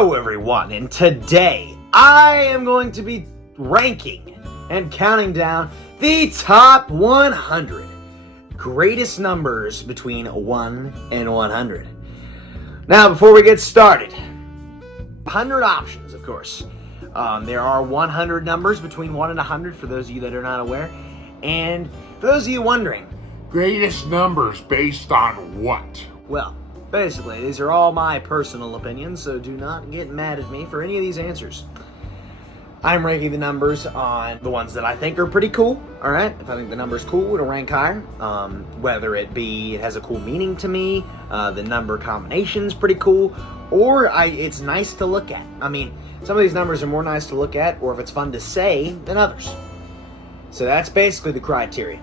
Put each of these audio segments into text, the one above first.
Hello everyone, and today I am going to be ranking and counting down the top 100 greatest numbers between 1 and 100. Now, before we get started, 100 options, of course. There are 100 numbers between 1 and 100 for those of you that are not aware. And for those of you wondering, greatest numbers based on what? well, basically, these are all my personal opinions, so do not get mad at me for any of these answers. I'm ranking the numbers on the ones that I think are pretty cool, alright? If I think the number's cool, it'll rank higher. Whether it be it has a cool meaning to me, the number combination's pretty cool, or it's nice to look at. I mean, some of these numbers are more nice to look at, or if it's fun to say, than others. So that's basically the criteria.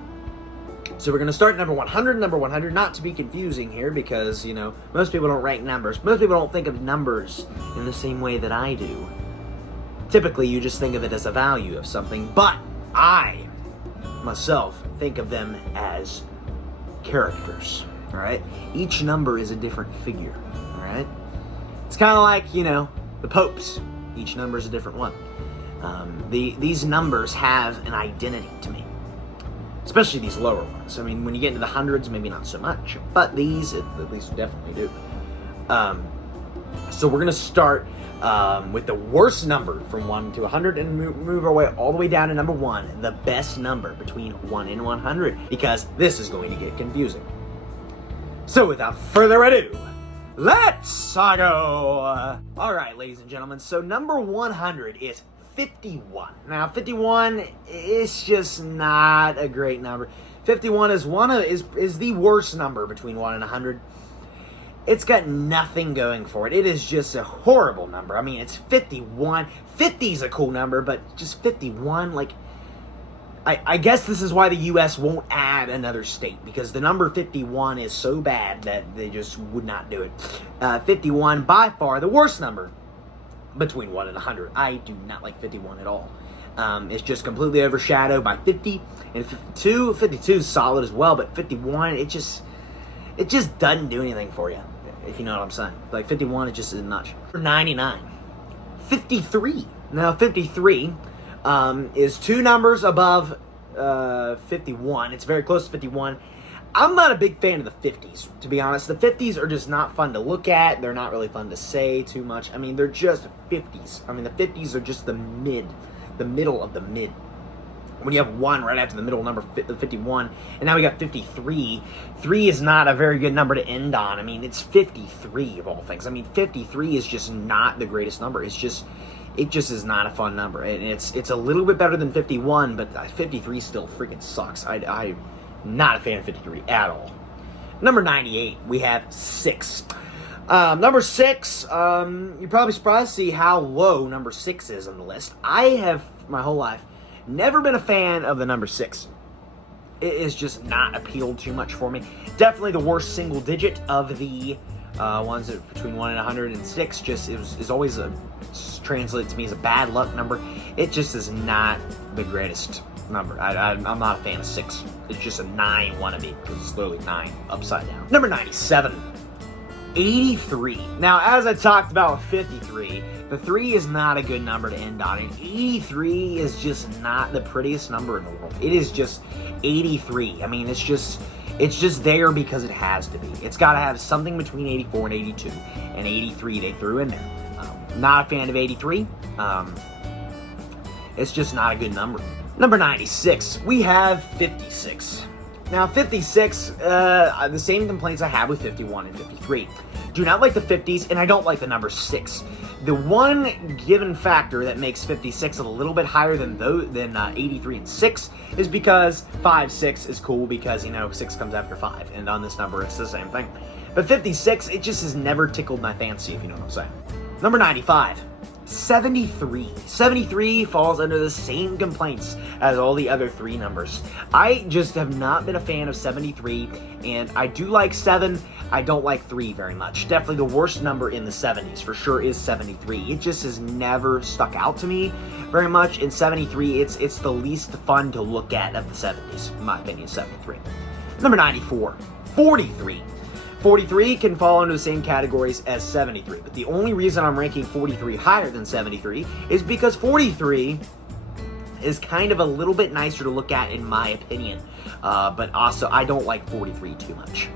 So we're going to start number 100, not to be confusing here, because, you know, most people don't rank numbers. Most people don't think of numbers in the same way that I do. Typically, you just think of it as a value of something, but I, myself, think of them as characters, alright? Each number is a different figure, alright? It's kind of like, you know, the popes. Each number is a different one. These numbers have an identity to me. Especially these lower ones. I mean, when you get into the hundreds, maybe not so much. But these, at least, definitely do. So we're going to start with the worst number from 1 to 100 and move our way all the way down to number 1. The best number between 1 and 100. Because this is going to get confusing. So without further ado, let's go! Alright, ladies and gentlemen. So number 100 is 51. Now, 51 is just not a great number. 51 is the worst number between 1 and 100. It's got nothing going for it. It is just a horrible number. I mean, it's 51. 50 is a cool number, but just 51, like, I guess this is why the U.S. won't add another state, because the number 51 is so bad that they just would not do it. 51, by far, the worst number between 1 and 100. I do not like 51 at all. It's just completely overshadowed by 50 and 52. 52 is solid as well, but 51, it just doesn't do anything for you, if you know what I'm saying. Like 51, it just isn't much. 99. 53. Now 53 is 2 numbers above 51. It's very close to 51. I'm not a big fan of the 50s, to be honest. The 50s are just not fun to look at. They're not really fun to say too much. I mean, they're just 50s. I mean, the 50s are just the middle of the mid. When you have 1 right after the middle number, 51, and now we got 53. 3 is not a very good number to end on. I mean, it's 53 of all things. I mean, 53 is just not the greatest number. It just is not a fun number. And it's a little bit better than 51, but 53 still freaking sucks. I'm not a fan of 53 at all. Number 98, we have 6. Number 6, you're probably surprised to see how low number 6 is on the list. I have, my whole life, never been a fan of the number 6. It is just not appealed too much for me. Definitely the worst single digit of the ones that between 1 and 106. Just is always translated to me as a bad luck number. It just is not the greatest number. I'm not a fan of 6. It's just a 9 wannabe, because it's literally 9 upside down. Number 97. 83. Now, as I talked about with 53, the 3 is not a good number to end on, and 83 is just not the prettiest number in the world. It is just 83. I mean, it's just there because it has to be. It's got to have something between 84 and 82, and 83 they threw in there. Not a fan of 83. It's just not a good number. Number 96, we have 56. Now, 56, the same complaints I have with 51 and 53. Do not like the 50s, and I don't like the number 6. The one given factor that makes 56 a little bit higher than 83 and 6 is because 5, 6 is cool because, you know, 6 comes after 5, and on this number it's the same thing. But 56, it just has never tickled my fancy, if you know what I'm saying. Number 95. 73. 73 falls under the same complaints as all the other 3 numbers. I just have not been a fan of 73, and I do like 7. I don't like 3 very much. Definitely the worst number in the 70s for sure is 73. It just has never stuck out to me very much. In 73, it's the least fun to look at of the 70s, in my opinion, 73. Number 94. 43. 43 can fall into the same categories as 73, but the only reason I'm ranking 43 higher than 73 is because 43 is kind of a little bit nicer to look at in my opinion, but also I don't like 43 too much.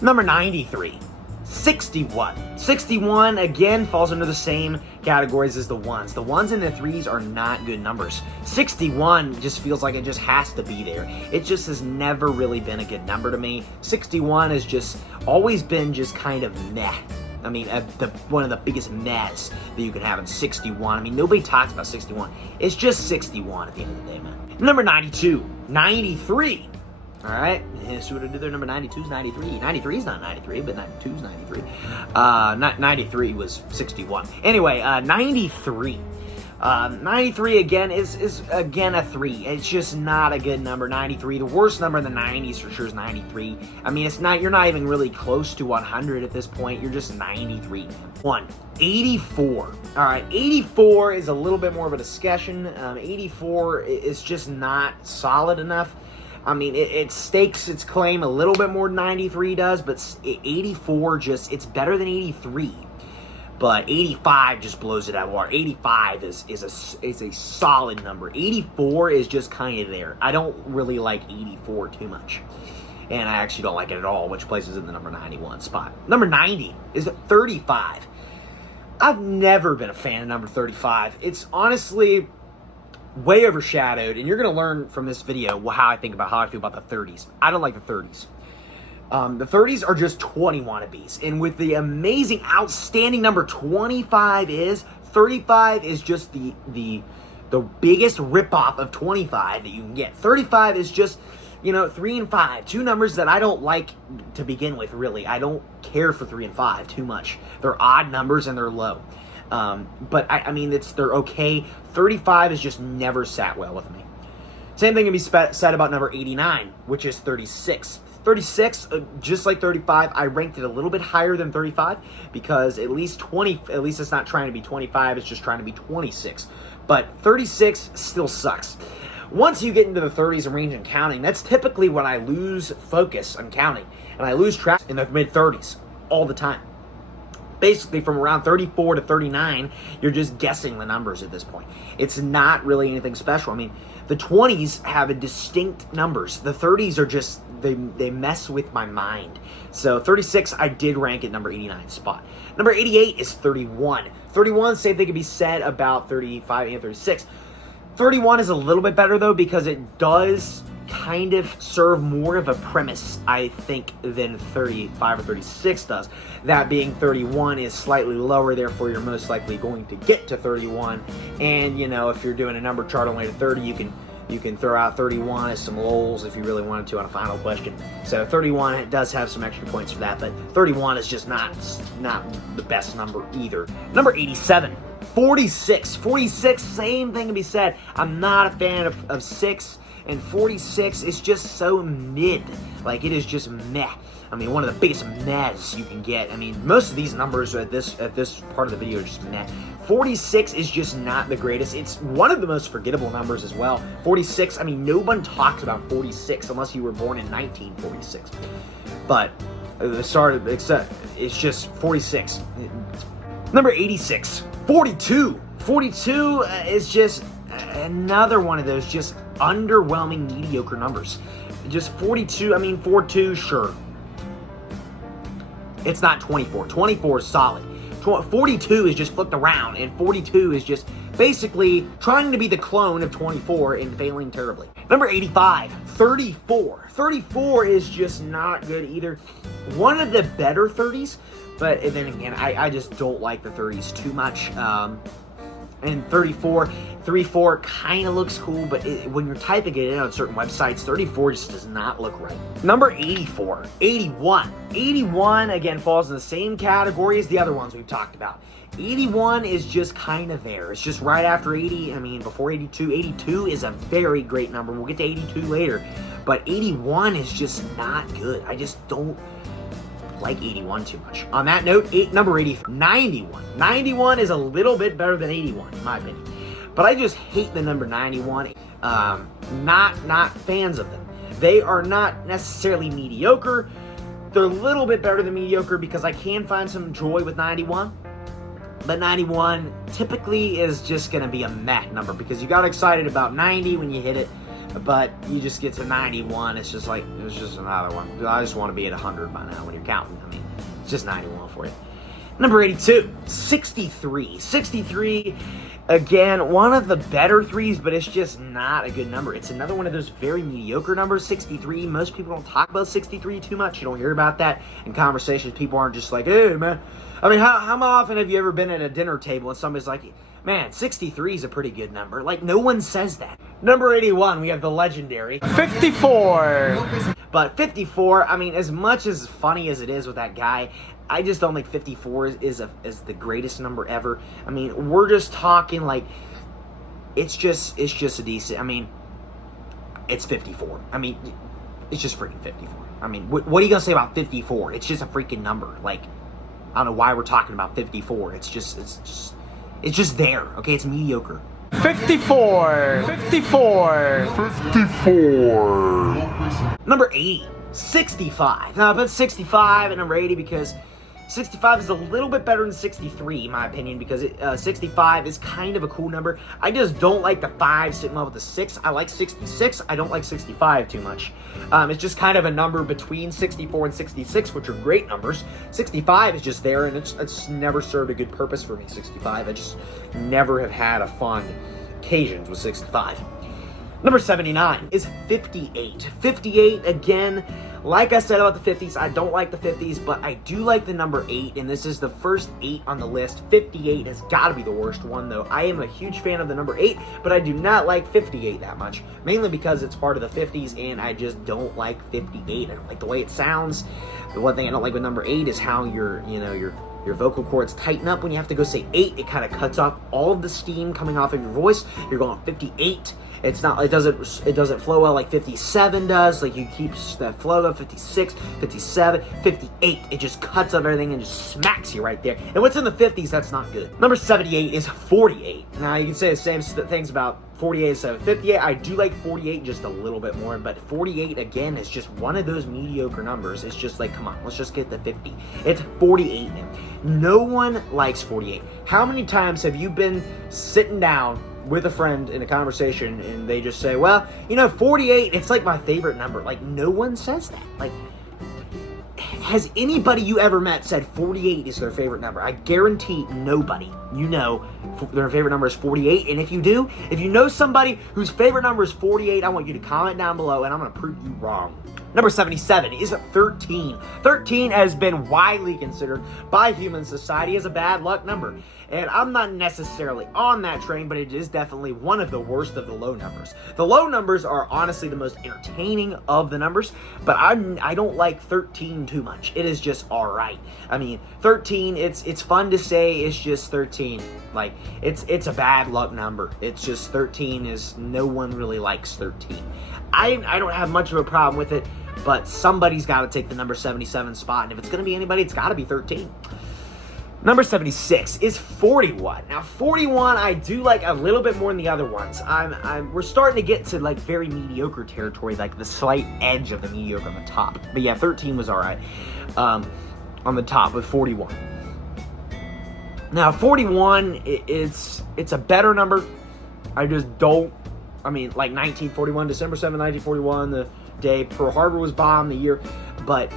Number 93, 61. 61 again falls under the same categories as the ones. The ones and the threes are not good numbers. 61 just feels like it just has to be there. It just has never really been a good number to me. 61 has just always been just kind of meh. I mean, one of the biggest mess that you can have in 61. I mean, nobody talks about 61. It's just 61 at the end of the day, man. Number 92, 93. All right, see what I did there? Number 92 is 93. 93 is not 93, but 92 is 93. 93 was 61. Anyway, 93. 93 again is again a 3. It's just not a good number. 93, the worst number in the 90s for sure is 93. I mean, it's not. You're not even really close to 100 at this point. You're just 93. 84. All right, 84 is a little bit more of a discussion. 84 is just not solid enough. I mean, it stakes its claim a little bit more than 93 does, but 84 just, it's better than 83. But 85 just blows it out of water. 85 is a solid number. 84 is just kind of there. I don't really like 84 too much. And I actually don't like it at all, which places it in the number 91 spot. Number 90 is 35. I've never been a fan of number 35. It's honestly way overshadowed, and you're going to learn from this video how I feel about the 30s. I don't like the 30s. The 30s are just 20 wannabes, and with the amazing, outstanding number 25 is, 35 is just the biggest ripoff of 25 that you can get. 35 is just, 3 and 5, two numbers that I don't like to begin with, really. I don't care for 3 and 5 too much. They're odd numbers and they're low. But I mean, they're okay. 35 has just never sat well with me. Same thing can be said about number 89, which is 36. 36, just like 35, I ranked it a little bit higher than 35 because at least it's not trying to be 25, it's just trying to be 26. But 36 still sucks. Once you get into the 30s and range and counting, that's typically when I lose focus on counting, and I lose track in the mid-30s all the time. Basically, from around 34 to 39, you're just guessing the numbers at this point. It's not really anything special. I mean, the 20s have a distinct numbers. The 30s are just, they mess with my mind. So 36, I did rank at number 89 spot. Number 88 is 31. 31, same thing can be said about 35 and 36. 31 is a little bit better, though, because it does kind of serve more of a premise, I think, than 35 or 36 does. That being, 31 is slightly lower, therefore you're most likely going to get to 31. And, if you're doing a number chart only to 30, you can throw out 31 as some lols if you really wanted to on a final question. So 31, it does have some extra points for that, but 31 is just not the best number either. Number 87. 46. 46, same thing can be said. I'm not a fan of 6. And 46 is just so mid. Like, it is just meh. I mean, one of the biggest mehs you can get. I mean, most of these numbers at this part of the video are just meh. 46 is just not the greatest. It's one of the most forgettable numbers as well. 46, I mean, no one talks about 46 unless you were born in 1946. But it's just 46. Number 86. 42. 42 is just another one of those just underwhelming, mediocre numbers. Just 42, I mean, 42, sure. It's not 24. 24 is solid. 42 is just flipped around, and 42 is just basically trying to be the clone of 24 and failing terribly. Number 85, 34. 34 is just not good either. One of the better 30s, but then again, I just don't like the 30s too much. And 34 kind of looks cool, but when you're typing it in on certain websites, 34 just does not look right. Number 84, 81. 81, again, falls in the same category as the other ones we've talked about. 81 is just kind of there. It's just right after 80, I mean, before 82. 82 is a very great number. We'll get to 82 later, but 81 is just not good. I just don't like 81 too much. On that note, number 80, 91. 91 is a little bit better than 81, in my opinion. But I just hate the number 91. Not fans of them. They are not necessarily mediocre. They're a little bit better than mediocre because I can find some joy with 91. But 91 typically is just going to be a meh number because you got excited about 90 when you hit it, but you just get to 91. It's just like, it's just another one. I just want to be at 100 by now when you're counting. I mean, it's just 91 for you. Number 82, 63. 63, again, one of the better threes, but it's just not a good number. It's another one of those very mediocre numbers, 63. Most people don't talk about 63 too much. You don't hear about that in conversations. People aren't just like, hey, man. I mean, how often have you ever been at a dinner table and somebody's like, man, 63 is a pretty good number? Like, no one says that. Number 81, we have the legendary 54. But 54, I mean, as much as funny as it is with that guy, I just don't think 54 is the greatest number ever. I mean, we're just talking like, it's just a decent, I mean, it's 54. I mean, it's just freaking 54. I mean, what are you going to say about 54? It's just a freaking number. Like, I don't know why we're talking about 54. It's just there, okay? It's mediocre. 54. Number 80, 65. Now, I put 65 at number 80 because 65 is a little bit better than 63, in my opinion, because 65 is kind of a cool number. I just don't like the 5 sitting level with the 6. I like 66. I don't like 65 too much. It's just kind of a number between 64 and 66, which are great numbers. 65 is just there, and it's never served a good purpose for me, 65. I just never have had a fun occasions with 65. Number 79 is 58. 58, again, like I said about the 50s, I don't like the 50s, but I do like the number 8, and this is the first 8 on the list. 58 has got to be the worst one, though. I am a huge fan of the number 8, but I do not like 58 that much, mainly because it's part of the 50s, and I just don't like 58. I don't like the way it sounds. The one thing I don't like with number 8 is how your vocal cords tighten up when you have to go say 8. It kind of cuts off all of the steam coming off of your voice. You're going 58. It doesn't flow well like 57 does. Like, you keep that flow up, 56, 57, 58. It just cuts up everything and just smacks you right there. And what's in the 50s, that's not good. Number 78 is 48. Now, you can say the same things about 48 and 58. I do like 48 just a little bit more, but 48, again, is just one of those mediocre numbers. It's just like, come on, let's just get the 50. It's 48 now. No one likes 48. How many times have you been sitting down with a friend in a conversation and they just say, well, 48, it's like my favorite number? Like, no one says that. Like, has anybody you ever met said 48 is their favorite number? I guarantee nobody. Their favorite number is 48, and if you do, if you know somebody whose favorite number is 48, I want you to comment down below, and I'm going to prove you wrong. Number 77 is 13. 13 has been widely considered by human society as a bad luck number. And I'm not necessarily on that train, but it is definitely one of the worst of the low numbers. The low numbers are honestly the most entertaining of the numbers, but I don't like 13 too much. It is just alright. I mean, 13, it's fun to say, it's just 13. Like, it's a bad luck number. It's just 13 is, no one really likes 13. I don't have much of a problem with it, but somebody's got to take the number 77 spot, and if it's going to be anybody, it's got to be 13. Number 76 is 41. Now, 41 I do like a little bit more than the other ones. We're starting to get to like very mediocre territory, like the slight edge of the mediocre on the top. But yeah, 13 was all right on the top with 41. Now, 41, it's a better number. I just don't. I mean, like 1941, December 7, 1941, the day Pearl Harbor was bombed, the year, but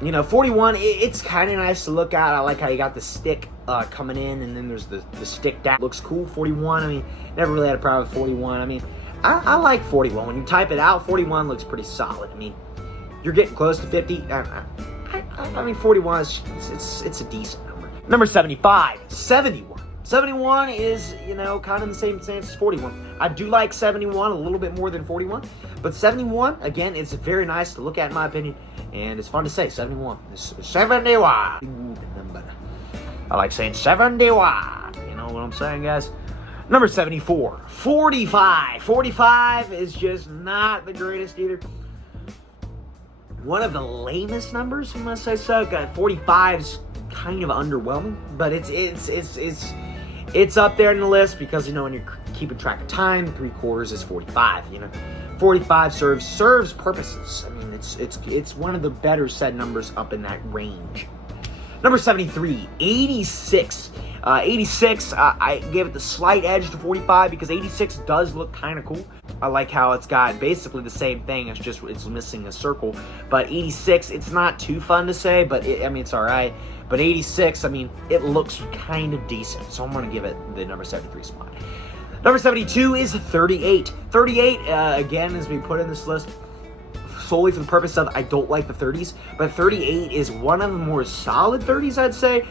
41, it's kind of nice to look at. I like how you got the stick coming in, and then there's the stick down. Looks cool. 41, I mean, never really had a problem with 41. I mean, I like 41. When you type it out, 41 looks pretty solid. I mean, you're getting close to 50. I mean, 41 it's a decent number. Number 75, 71. 71 is, kind of the same stance as 41. I do like 71 a little bit more than 41, but 71, again, it's very nice to look at, in my opinion, and it's fun to say. 71. It's 71. I like saying 71. You know what I'm saying, guys? Number 74, 45. 45 is just not the greatest either. One of the lamest numbers, I must say so. 45 is kind of underwhelming, but it's up there in the list because, when you're keeping track of time, 3/4 is 45, 45 serves purposes. I mean, It's one of the better said numbers up in that range. Number 73, 86. 86, I gave it the slight edge to 45 because 86 does look kind of cool. I like how it's got basically the same thing. It's missing a circle. But 86, it's not too fun to say, but it's all right. But 86, it looks kind of decent. So I'm going to give it the number 73 spot. Number 72 is 38. 38, again, as we put in this list, solely for the purpose of I don't like the 30s, but 38 is one of the more solid 30s, I'd say.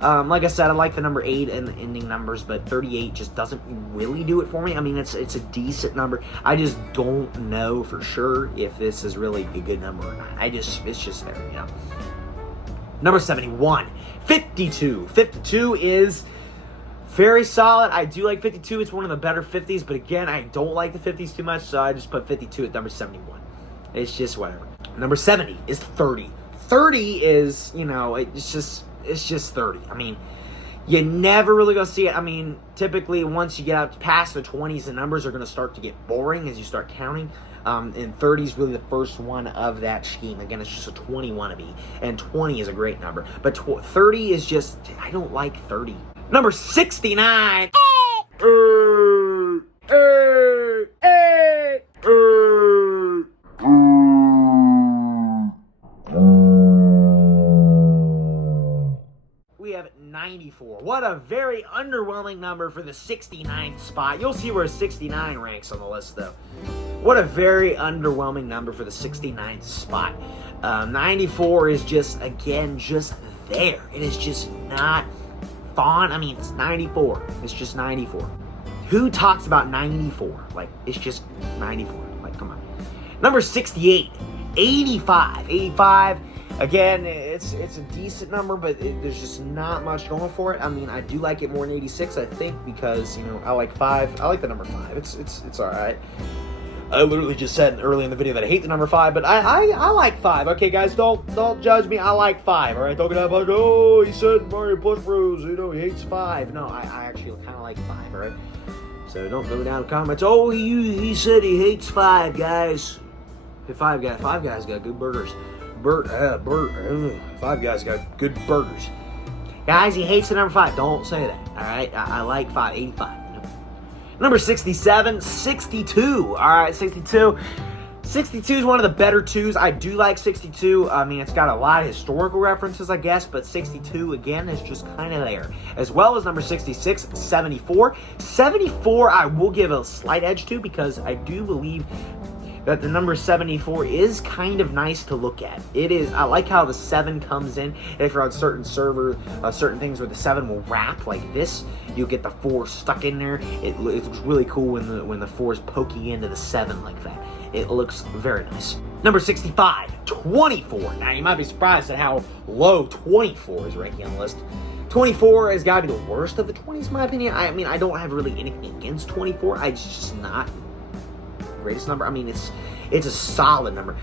Like I said, I like the number 8 and the ending numbers, but 38 just doesn't really do it for me. It's a decent number. I just don't know for sure if this is really a good number or not. It's just there, Number 71, 52. 52 is very solid. I do like 52. It's one of the better 50s, but again, I don't like the 50s too much, so I just put 52 at number 71. It's just whatever. Number 70 is 30. 30 is, it's just 30. You never really gonna see it. Typically once you get out past the 20s, the numbers are gonna start to get boring as you start counting. And 30 is really the first one of that scheme. Again, it's just a 20 wannabe, and 20 is a great number. But 30 is just, I don't like 30. Number 69. We have 94. What a very underwhelming number for the 69th spot. You'll see where 69 ranks on the list, though. What a very underwhelming number for the 69th spot. 94 is just there. It is just not fun. It's 94. It's just 94. Who talks about 94? It's just 94. Come on. Number 68. 85. 85. Again, it's a decent number, but there's just not much going for it. I do like it more than 86, I think, because, I like 5. I like the number 5. It's all right. I literally just said early in the video that I hate the number 5, but I like 5. Okay, guys, don't judge me. I like 5, all right? Don't get up like, oh, he said Mario Plus Bros, he hates 5. No, I actually kind of like 5, all right? So don't go down in the comments, oh, he said he hates 5, guys. Hey, 5 guys got good burgers. 5 guys got good burgers. Guys, he hates the number 5. Don't say that, all right? I like 5, 85. Number 67, 62. All right, 62. 62 is one of the better 2s. I do like 62. It's got a lot of historical references, I guess, but 62, again, is just kind of there. As well as number 66, 74. 74, I will give a slight edge to because I do believe that the number 74 is kind of nice to look at. It is. I like how the 7 comes in. If you're on certain servers, certain things where the 7 will wrap like this, you'll get the 4 stuck in there. It looks really cool when the 4 is poking into the 7 like that. It looks very nice. Number 65, 24. Now, you might be surprised at how low 24 is ranking on the list. 24 has got to be the worst of the 20s, in my opinion. I don't have really anything against 24. It's just not greatest number. It's a solid number.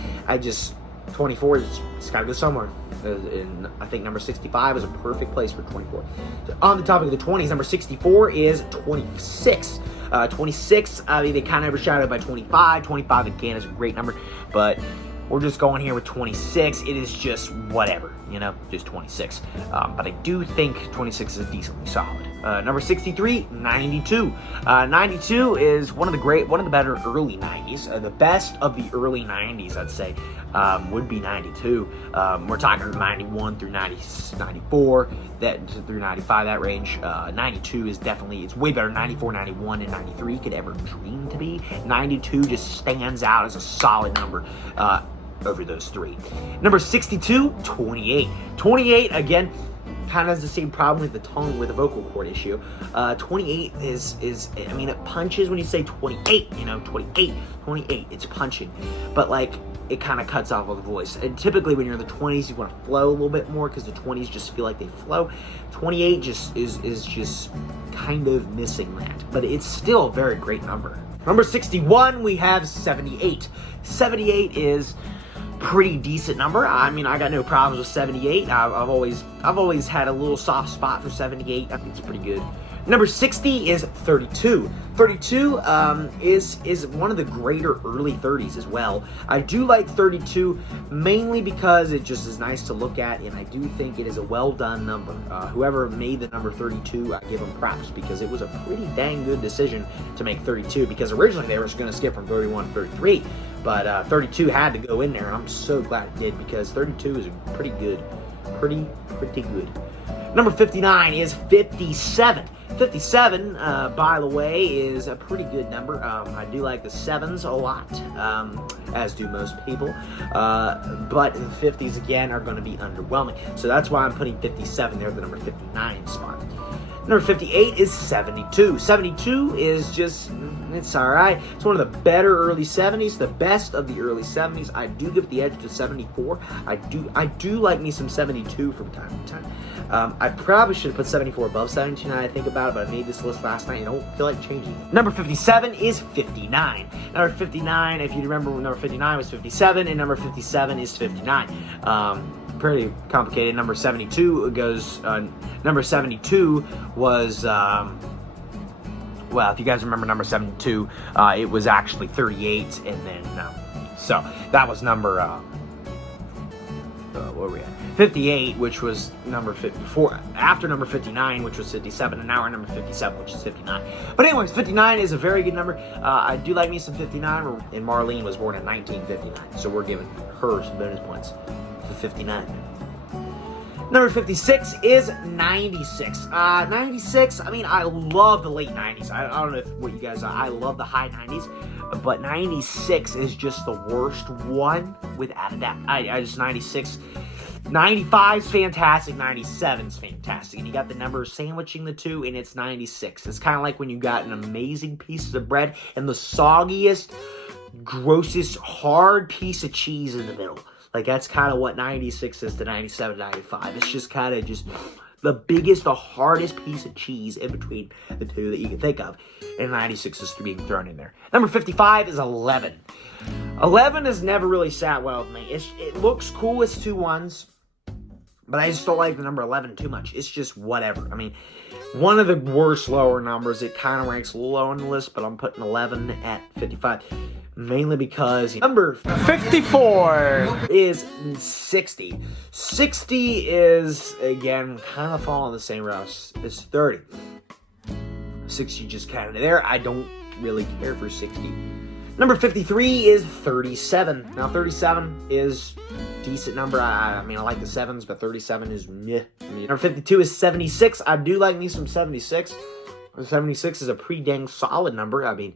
24 it's got to go somewhere. And I think number 65 is a perfect place for 24. On the topic of the 20s, number 64 is 26. 26, they kind of overshadowed by 25. 25 again is a great number, but we're just going here with 26. It is just whatever, just 26. But I do think 26 is decently solid. Number 63, 92. 92 is one of the better early 90s. The best of the early 90s, I'd say, would be 92. We're talking 91 through 94, through 95, that range. 92 is definitely, it's way better. 94, 91, and 93 could ever dream to be. 92 just stands out as a solid number over those 3. Number 62, 28. 28, again, kind of has the same problem with the tongue, with the vocal cord issue. 28 is it punches when you say 28, 28, it's punching. But, it kind of cuts off of the voice. And typically when you're in the 20s, you want to flow a little bit more because the 20s just feel like they flow. 28 just is just kind of missing that. But it's still a very great number. Number 61, we have 78. 78 is pretty decent number. I got no problems with 78. I've always had a little soft spot for 78. I think it's pretty good. Number 60 is 32. 32 is one of the greater early 30s as well. I do like 32 mainly because it just is nice to look at, and I do think it is a well done number. Whoever made the number 32, I give them props because it was a pretty dang good decision to make 32, because originally they were just going to skip from 31 to 33, but 32 had to go in there, and I'm so glad it did because 32 is pretty good. Pretty good. Number 59 is 57. 57, by the way, is a pretty good number. I do like the 7s a lot, as do most people. But the 50s, again, are going to be underwhelming. So that's why I'm putting 57 there, the number 59 spot. Number 58 is 72. 72 is just, it's all right. It's one of the better early 70s, the best of the early 70s. I do give the edge to 74. I do like me some 72 from time to time. I probably should have put 74 above 72 now I think about it, but I made this list last night and I don't feel like changing it. Number 57 is 59. Number 59, if you remember, number 59 was 57, and number 57 is 59. Pretty complicated. Number 72 goes, number 72 was, well, if you guys remember number 72, it was actually 38, and then, so that was number, what were we at? 58, which was number 54, after number 59, which was 57, and now we're number 57, which is 59. But anyways, 59 is a very good number. I do like me some 59, and Marlene was born in 1959, so we're giving her some bonus points for 59. Number 56 is 96. 96, I mean, I love the late 90s. I don't know what you guys are. I love the high 90s, but 96 is just the worst one, without a doubt. I just, 96... 95's fantastic, 97's fantastic, and you got the number sandwiching the two, and it's 96. It's kind of like when you got an amazing piece of bread and the soggiest, grossest, hard piece of cheese in the middle. Like, that's kind of what 96 is to 97, 95. It's just kind of just the biggest, the hardest piece of cheese in between the two that you can think of, and 96 is being thrown in there. Number 55 is 11. 11 has never really sat well with me. It looks cool, it's 2 1s. But I just don't like the number 11 too much. It's just whatever. I mean, one of the worst lower numbers. It kind of ranks a little low on the list, but I'm putting 11 at 55. Mainly because number 54 is 60. 60 is, again, kind of following the same route as 30. 60 just kind of there. I don't really care for 60. Number 53 is 37. Now, 37 is a decent number. I mean, I like the 7s, but 37 is meh. Number 52 is 76. I do like me some 76. 76 is a pretty dang solid number. I mean,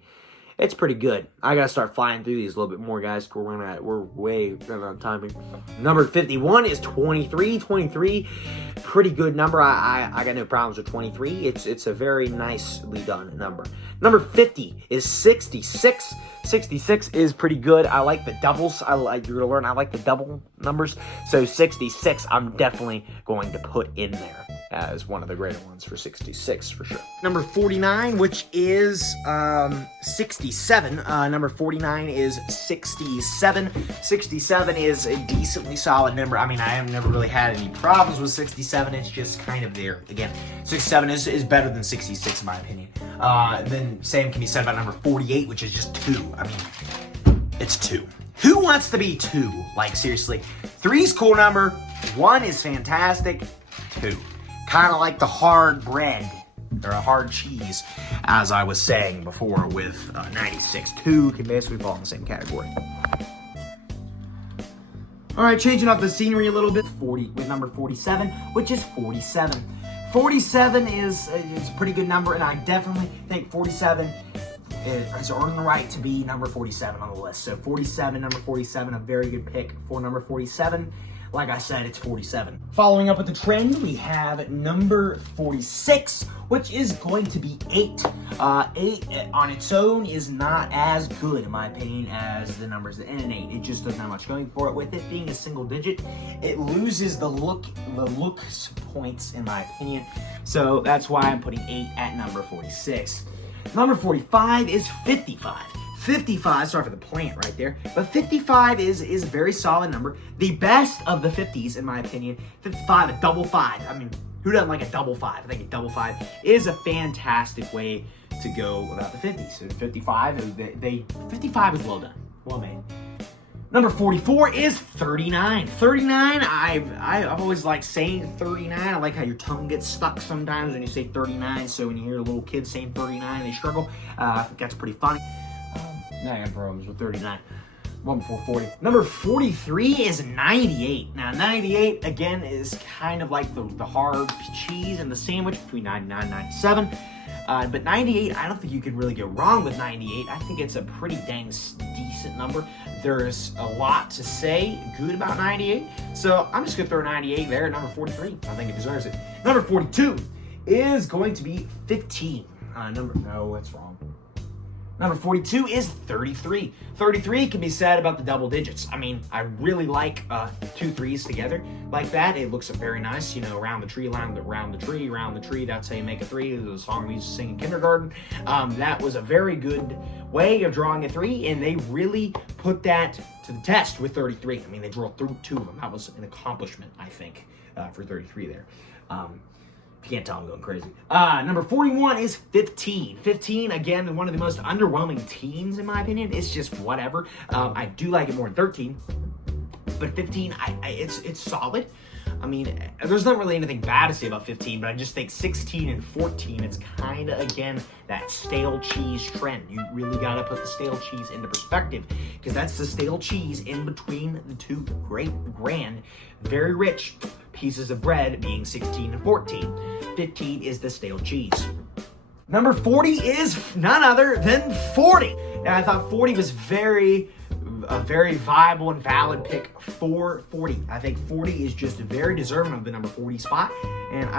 it's pretty good. I gotta start flying through these a little bit more, guys. We're way running out of timing. Number 51 is 23. 23, pretty good number. I got no problems with 23. It's a very nicely done number. Number 50 is 66. 66 is pretty good. I like the doubles. You're gonna learn I like the double numbers. So 66, I'm definitely going to put in there as one of the greater ones for 66 for sure. Number 49, which is 67. Number 49 is 67. 67 is a decently solid number. I mean, I have never really had any problems with 67. It's just kind of there. Again, 67 is better than 66 in my opinion. Then same can be said about number 48, which is just 2. I mean, it's 2. Who wants to be 2? Like, seriously. 3's cool number. 1 is fantastic. 2. Kind of like the hard bread, or a hard cheese, as I was saying before with 96. 2 can basically fall in the same category. Alright, changing up the scenery a little bit. 40 with number 47, which is 47. 47 is a pretty good number, and I definitely think 47 has earned the right to be number 47 on the list. So 47, number 47, a very good pick for number 47. Like I said, it's 47. Following up with the trend, we have number 46, which is going to be 8. 8 on its own is not as good, in my opinion, as the numbers that end in 8. It just doesn't have much going for it. With it being a single digit, it loses the looks points, in my opinion. So that's why I'm putting 8 at number 46. Number 45 is 55. 55, sorry for the plant right there, but 55 is a very solid number. The best of the 50s, in my opinion. 55, a double 5. I mean, Who doesn't like a double 5? I think a double 5 is a fantastic way to go without the 50. So 55, 55 is well done, well made. Number 44 is 39. 39, I've always liked saying 39. I like how your tongue gets stuck sometimes when you say 39. So when you hear little kids saying 39, they struggle. I think that's pretty funny. Now I have problems with 39. One before 40. Number 43 is 98. Now 98 again is kind of like the hard cheese in the sandwich between 99 and 97. But 98, I don't think you could really go wrong with 98. I think it's a pretty dang decent number. There's a lot to say good about 98. So I'm just gonna throw 98 there at number 43. I think it deserves it. Number 42 is going to be 15. No, that's wrong. Number 42 is 33. 33 can be said about the double digits. I mean, I really like 2 3s together like that. It looks very nice, you know, around the tree, around the tree. That's how you make a 3. It was a song we used to sing in kindergarten. That was a very good way of drawing a 3, and they really put that to the test with 33. I mean, they drew through 2 of them. That was an accomplishment, I think, for 33 there. If you can't tell, I'm going crazy. Number 41 is 15. 15, again, one of the most underwhelming teens, in my opinion. It's just whatever. I do like it more than 13. But 15, it's solid. I mean, there's not really anything bad to say about 15, but I just think 16 and 14, it's kind of, again, that stale cheese trend. You really got to put the stale cheese into perspective, because that's the stale cheese in between the 2 great, grand, very rich pieces of bread being 16 and 14. 15 is the stale cheese. Number 40 is none other than 40. Now, I thought 40 was a very viable and valid pick for 40. I think 40 is just very deserving of the number 40 spot. And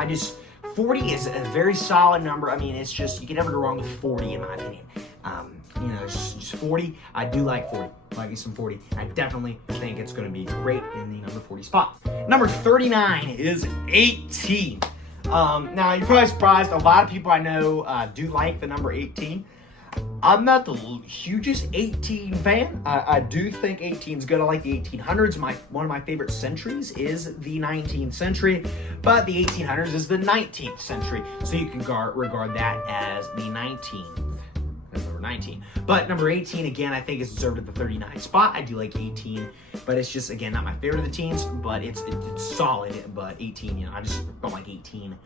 40 is a very solid number. I mean, it's just, you can never go wrong with 40 in my opinion. You know, just 40, I do like 40. I like me some 40. I definitely think it's going to be great in the number 40 spot. Number 39 is 18. Now, you're probably surprised. A lot of people I know do like the number 18. I'm not the hugest 18 fan. I do think 18 is good. I like the 1800s. One of my favorite centuries is the 19th century, but the 1800s is the 19th century. So you can regard that as the 19th. Number 19. But number 18, again, I think is deserved at the 39 spot. I do like 18, but it's just, again, not my favorite of the teams, but it's solid. But 18, you know, I just don't like 18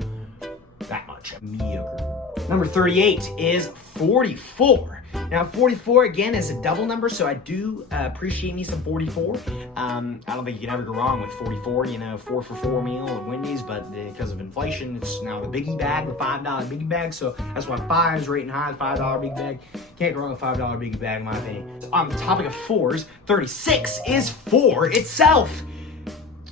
that much. Mediocre. Number 38 is 44. Now, 44, again, is a double number, so I do appreciate me some 44. I don't think you can ever go wrong with 44, you know, 4 for $4 meal at Wendy's, but because of inflation, it's now the biggie bag, the $5 biggie bag, so that's why 5 is rating high, the $5 biggie bag. Can't go wrong with $5 biggie bag, in my opinion. So on the topic of 4s, 36 is 4 itself.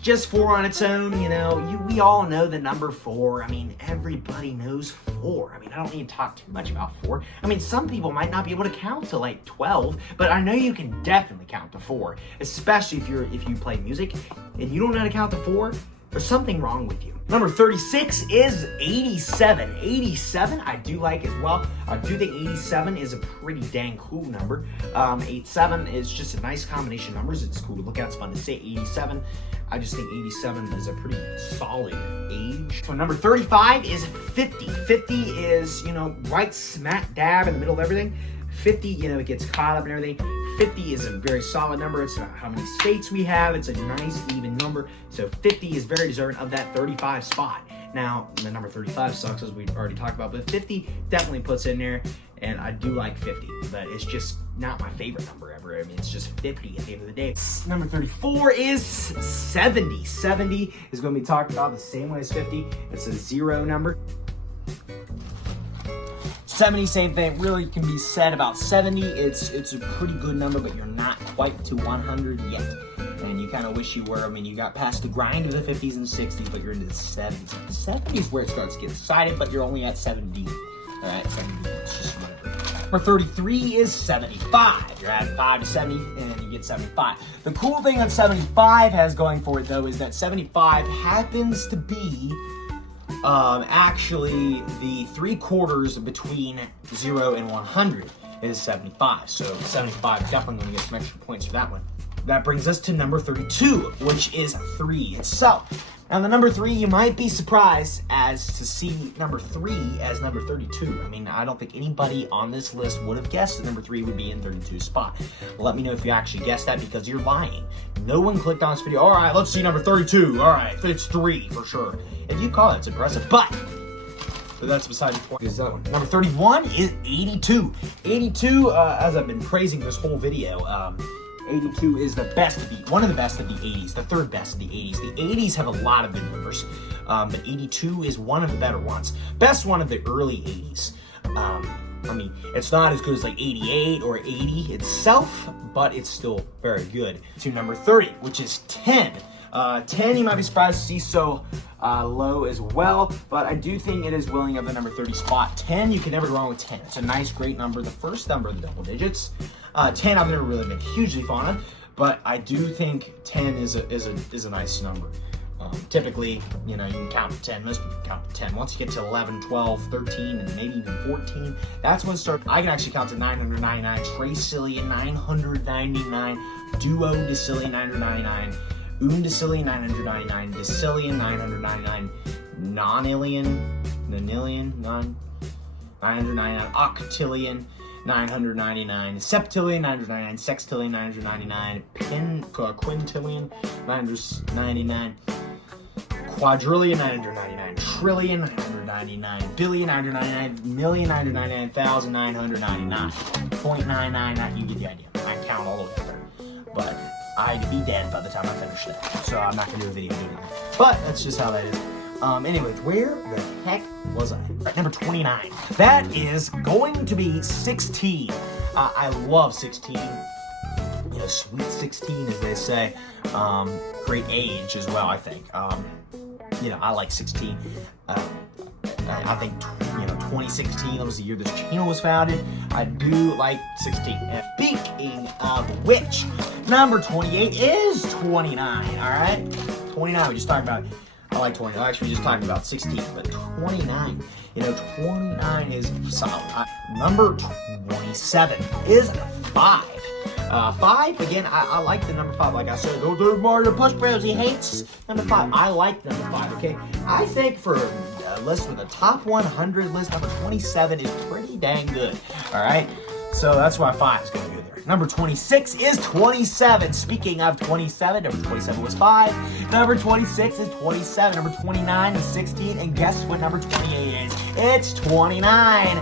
Just 4 on its own, you know, we all know the number 4. I mean, everybody knows 4. I mean, I don't need to talk too much about 4. I mean, some people might not be able to count to like 12, but I know you can definitely count to 4, especially if you play music and you don't know how to count to 4, there's something wrong with you. Number 36 is 87. 87, I do like as well. I do think 87 is a pretty dang cool number. 87 is just a nice combination of numbers. It's cool to look at. It's fun to say 87. I just think 87 is a pretty solid age. So number 35 is 50. 50 is, you know, right smack dab in the middle of everything. 50, you know, it gets caught up in everything. 50 is a very solid number. It's how many states we have. It's a nice, even number. So 50 is very deserving of that 35 spot. Now, the number 35 sucks, as we already talked about, but 50 definitely puts in there, and I do like 50, but it's just not my favorite number ever. I mean, it's just 50 at the end of the day. Number 34 is 70. 70 is going to be talked about the same way as 50. It's a 0 number. 70, same thing, really can be said about 70. It's a pretty good number, but you're not quite to 100 yet. And you kind of wish you were. I mean, you got past the grind of the 50s and 60s, but you're into the 70s. The 70s is where it starts to get excited, but you're only at 70. All right, 70, it's just whatever. Number 33 is 75. You're at 5 to 70, and you get 75. The cool thing that 75 has going for it, though, is that 75 happens to be actually the 3/4 between 0 and 100 is 75. So 75 definitely going to get some extra points for that one. that brings us to number 32, which is 3 itself. Now, the number 3, you might be surprised as to see number 3 as number 32. I mean, I don't think anybody on this list would have guessed that number 3 would be in 32's spot. Let me know if you actually guessed that, because you're lying. No one clicked on this video. All right, let's see number 32. All right, it's 3 for sure. If you call it, it's impressive. But that's beside the point. This other one. Number 31 is 82. 82, as I've been praising this whole video, 82 is the best of the, one of the best of the 80s, the third best of the 80s. The 80s have a lot of good numbers, but 82 is one of the better ones. Best one of the early 80s. I mean, it's not as good as like 88 or 80 itself, but it's still very good. To number 30, which is 10. 10, you might be surprised to see so low as well, but I do think it is willing of the number 30 spot. 10, you can never go wrong with 10. It's a nice, great number, the first number of the double digits. 10, I've never really been hugely fond of, but I do think 10 is a nice number. Typically, you know, you can count to 10. Most people count to 10. Once you get to 11, 12, 13, and maybe even 14, that's when it starts. I can actually count to 999, Tracillion 999, Duo Decillion 999, Undecillion 999, Decillion 999, Nonillion 999, Octillion 999, Septillion 999, Sextillion 999, Quintillion 999, Quadrillion 999, Trillion 999, Billion 999, Million 999, 1,999, 0.999, you get the idea. I count all the way up there. But I'd be dead by the time I finish that. So I'm not gonna do a video doing that. But that's just how that is. Anyways, where the heck was I? Right, number 29. That is going to be 16. I love 16. You know, sweet 16, as they say. Great age as well, I think. You know, I like 16. I think, 2016 was the year this channel was founded. I do like 16. And speaking of which, number 28 is 29, all right? 29, we just talked about, I like 20. Actually, we just talked about 16, but 29. 29 is solid. Number 27 is 5. 5, again, I like the number 5. Like I said, oh, there's Mario Push Bros. He hates number 5. I like number 5, okay? I think for a list with a top 100 list, number 27 is pretty dang good, all right? So that's why 5 is going to go there. Number 26 is 27. Speaking of 27, number 27 was 5. Number 26 is 27. Number 29 is 16. And guess what number 28 is? It's 29.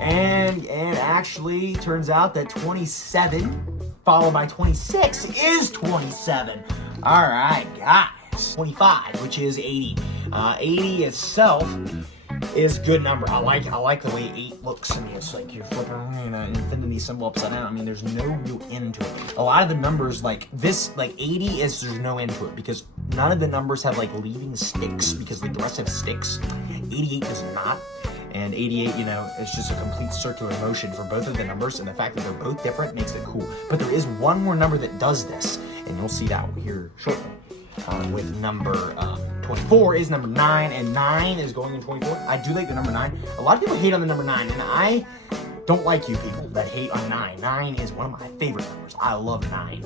And actually, turns out that 27 followed by 26 is 27. All right, guys. 25, which is 80. 80 itself is a good number. I like the way 8 looks. I mean, it's like you're flipping, infinity symbol upside down. I mean, there's no real end to it. A lot of the numbers like this, like 80 is, there's no end to it because none of the numbers have like leaving sticks because like the rest have sticks. 88 does not. And 88, it's just a complete circular motion for both of the numbers, and the fact that they're both different makes it cool. But there is one more number that does this, and you'll see that here shortly. With number 24 is number 9, and 9 is going in 24. I do like the number 9. A lot of people hate on the number 9, and I don't like you people that hate on 9. 9 is one of my favorite numbers. I love 9.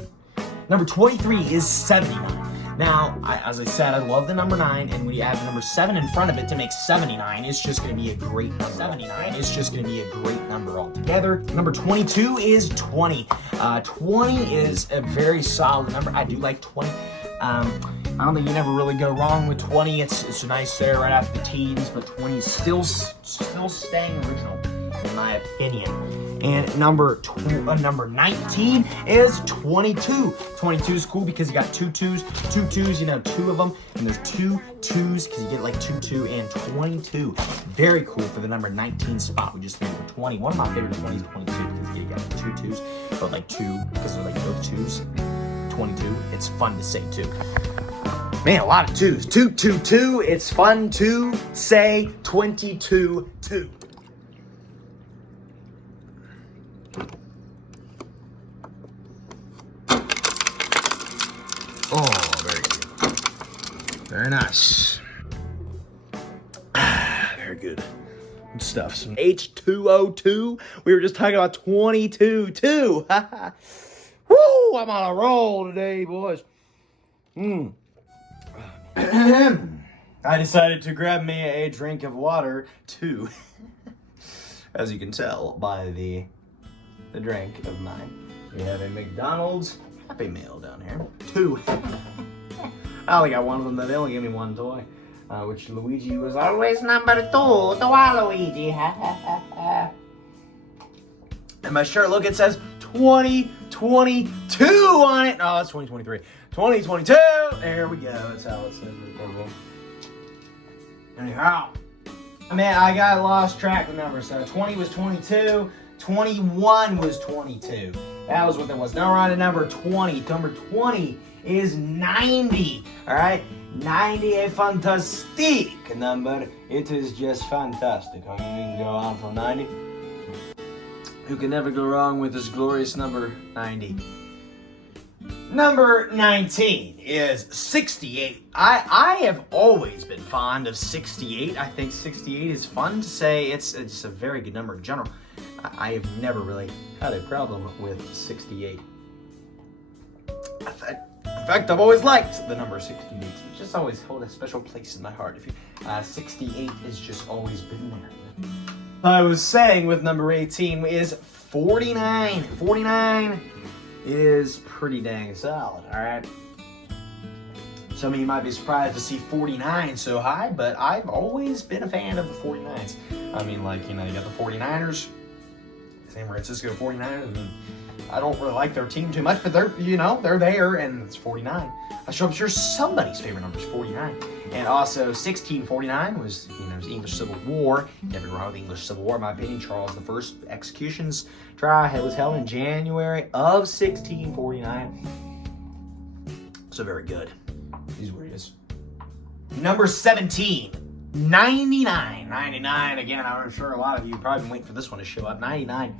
Number 23 is 79. Now, as I said, I love the number 9, and when you add the number 7 in front of it to make 79, it's just going to be a great number. 79 is just going to be a great number altogether. Number 22 is 20. 20 is a very solid number. I do like 20. I don't think you never really go wrong with 20. It's nice there right after the teens, but 20 is still staying original, in my opinion. And number 19 is 22. 22 is cool because you got two twos, two of them, and there's 2 2s because you get like 2 2 and 22. Very cool for the number 19 spot. We just made for 20. One of my favorite 20s is 22 because you got 2 2s, but like 2 because they're like both 2s. 22. It's fun to say too. Man, a lot of 2s. 2 2 2. It's fun to say 22 2. Oh, very good. Very nice. Very good. Good stuff. Some H2O2. We were just talking about 22 2. Woo! I'm on a roll today, boys. I decided to grab me a drink of water, too. As you can tell by the drink of mine. We have a McDonald's Happy Meal down here. 2. I only got one of them, though. They only gave me one toy. Which Luigi was always number 2. The Waluigi. And my shirt, look, it says 2022 on it. Oh, it's 2023. 2022. There we go. That's how it says. Anyhow. Man, I got lost track of numbers. So 20 was 22. 21 was 22. That was what that was. Now we're on to number 20. Number 20 is 90. All right? 90, a fantastic number. It is just fantastic. You can go on from 90. You can never go wrong with this glorious number 90. Number 19 is 68. I have always been fond of 68. I think 68 is fun to say. It's a very good number in general. I have never really had a problem with 68. In fact, I've always liked the number 68. It's just always held a special place in my heart. 68 has just always been there. I was saying with number 18 is 49. 49 is pretty dang solid, all right? Some of you might be surprised to see 49 so high, but I've always been a fan of the 49s. I mean, like, you got the 49ers, San Francisco 49ers, and I don't really like their team too much, but they're there, and it's 49. I'm sure somebody's favorite number is 49. And also, 1649 was, it was the English Civil War. Never wrong with the English Civil War, in my opinion. Charles I executions trial was held in January of 1649. So very good. He's where he is. Number 17. 99. 99, again, I'm sure a lot of you probably been waiting for this one to show up. 99.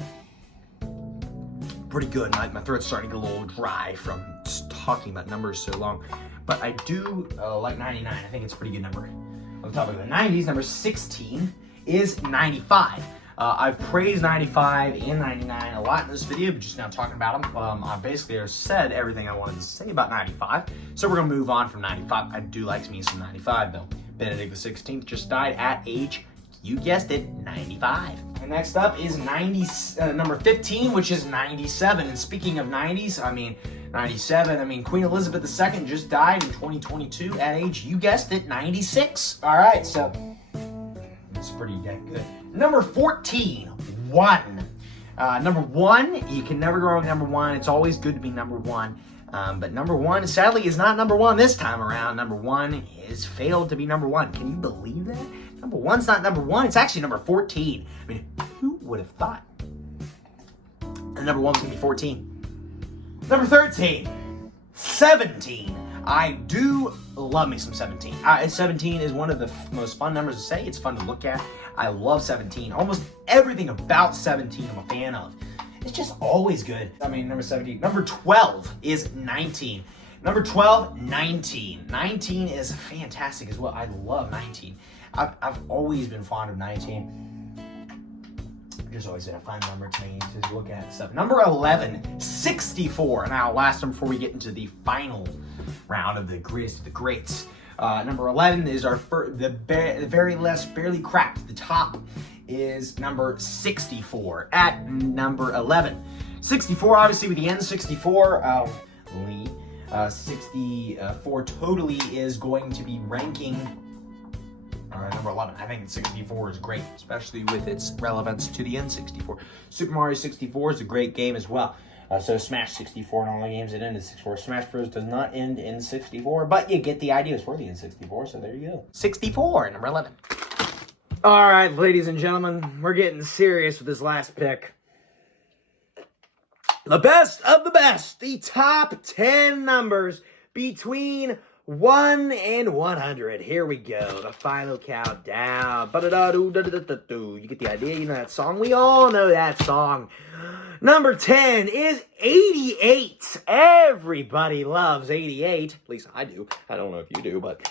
Pretty good. My throat's starting to get a little dry from just talking about numbers so long. But I do like 99. I think it's a pretty good number. On the topic of the 90s, number 16 is 95. I've praised 95 and 99 a lot in this video, but just now talking about them, I basically said everything I wanted to say about 95. So we're going to move on from 95. I do like me some 95, though. Benedict XVI just died at age, you guessed it, 95. And next up is number 15, which is 97. And speaking of 90s, 97, Queen Elizabeth II just died in 2022 at age, you guessed it, 96. All right, so it's pretty dang good. Number 14, 1. Number 1, you can never go wrong with number 1. It's always good to be number 1. But number 1, sadly, is not number 1 this time around. Number 1 is failed to be number 1. Can you believe that? Number 1's not number 1. It's actually number 14. Who would have thought? And number 1's going to be 14. Number 13, 17. I do love me some 17. 17 is one of the most fun numbers to say. It's fun to look at. I love 17. Almost everything about 17 I'm a fan of. It's just always good. Number 17. Number 12 is 19. Number 12, 19. 19 is fantastic as well. I love 19. I've always been fond of 19. Just always been a fun number to me to look at stuff. Number 11, 64. Now, last one before we get into the final round of the greatest of the greats. Number 11 is the very last, barely cracked. The top is number 64 at number 11. 64, obviously, with the N64, 64 totally is going to be ranking number 11. I think 64 is great, especially with its relevance to the N64. Super Mario 64 is a great game as well. So Smash 64 and all the games that end in 64. Smash Bros. Does not end in 64, but you get the idea. It's for the N64, so there you go. 64, number 11. All right, ladies and gentlemen, we're getting serious with this last pick. The best of the best. The top 10 numbers between 1 and 100. Here we go. The final countdown. You get the idea? You know that song? We all know that song. Number 10 is 88. Everybody loves 88. At least I do. I don't know if you do, but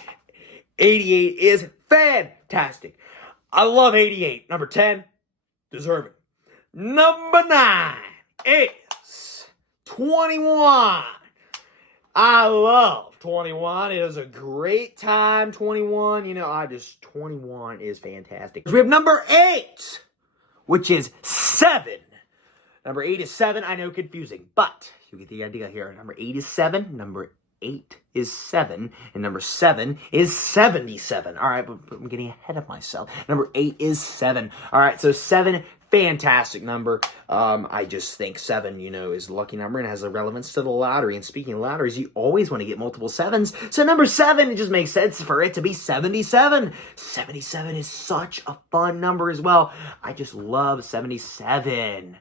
88 is fantastic. I love 88. Number 10, deserve it. Number 9 is 21. I love 21. It is a great time, 21. 21 is fantastic. We have number 8, which is 7. Number 8 is 7. I know, confusing, but you get the idea here. Number 8 is 7. Number 8 is 7. And number 7 is 77. All right, but I'm getting ahead of myself. Number 8 is 7. All right, so 7, fantastic number. I just think 7, is a lucky number and has a relevance to the lottery. And speaking of lotteries, you always want to get multiple 7s. So number 7, it just makes sense for it to be 77. 77 is such a fun number as well. I just love 77.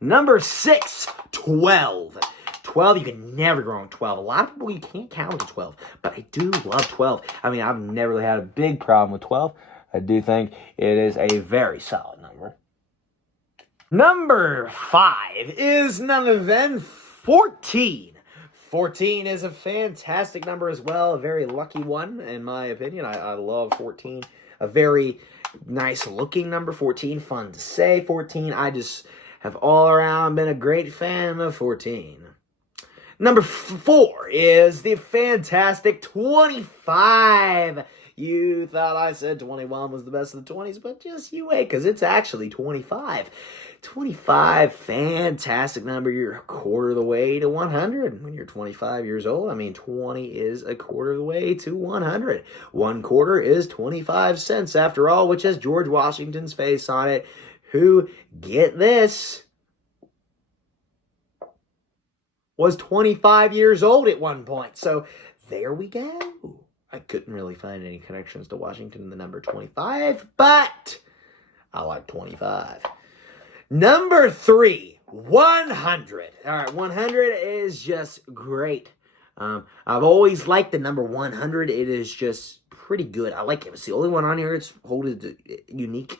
Number 6, 12. 12, you can never go wrong 12. A lot of people, you can't count with 12, but I do love 12. I mean, I've never really had a big problem with 12. I do think it is a very solid number. Number 5 is none other than 14. 14 is a fantastic number as well, a very lucky one, in my opinion. I love 14. A very nice looking number, 14. Fun to say, 14. I just have all around been a great fan of 14. Number 4 is the fantastic 25. You thought I said 21 was the best of the 20s, but just you wait, because it's actually 25. 25, fantastic number. You're a quarter of the way to 100 when you're 25 years old. I mean, 20 is a quarter of the way to 100. 1 quarter is 25 cents, after all, which has George Washington's face on it, who, get this, was 25 years old at one point. So there we go. I couldn't really find any connections to Washington in the number 25, but I like 25. Number 3, 100. All right, 100 is just great. I've always liked the number 100. It is just pretty good. I like it. It's the only one on here that's holding the unique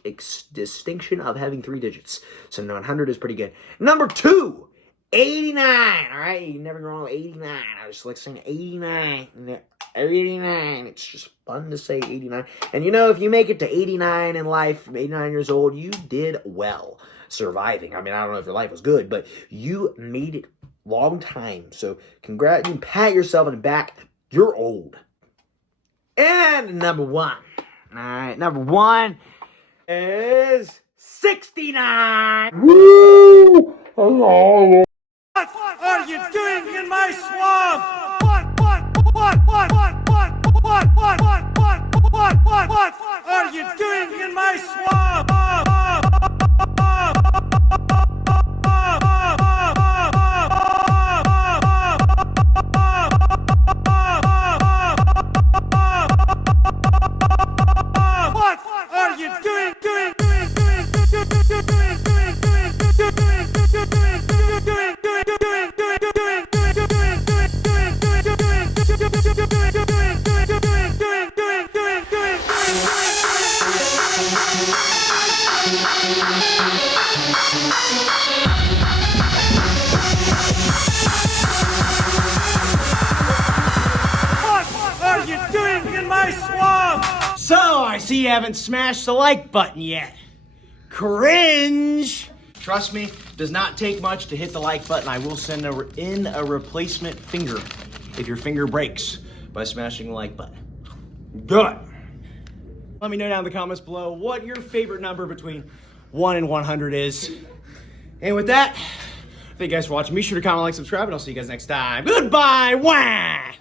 distinction of having 3 digits. So 100 is pretty good. Number 2, 89. All right, you can never go wrong with 89. I just like saying 89. 89. It's just fun to say 89. And if you make it to 89 in life, 89 years old, you did well surviving. I mean, I don't know if your life was good, but you made it long time. So congrats, you can pat yourself on the back. You're old. And number 1. All right, number 1 is 69. Woo! Hello. What are you doing in my swamp? What are you doing in my swamp? What are you doing? So, I see you haven't smashed the like button yet. Cringe! Trust me, does not take much to hit the like button. I will send in a replacement finger if your finger breaks by smashing the like button. Good. Let me know down in the comments below what your favorite number between 1 and 100 is. And with that, thank you guys for watching. Be sure to comment, like, subscribe, and I'll see you guys next time. Goodbye! Wah!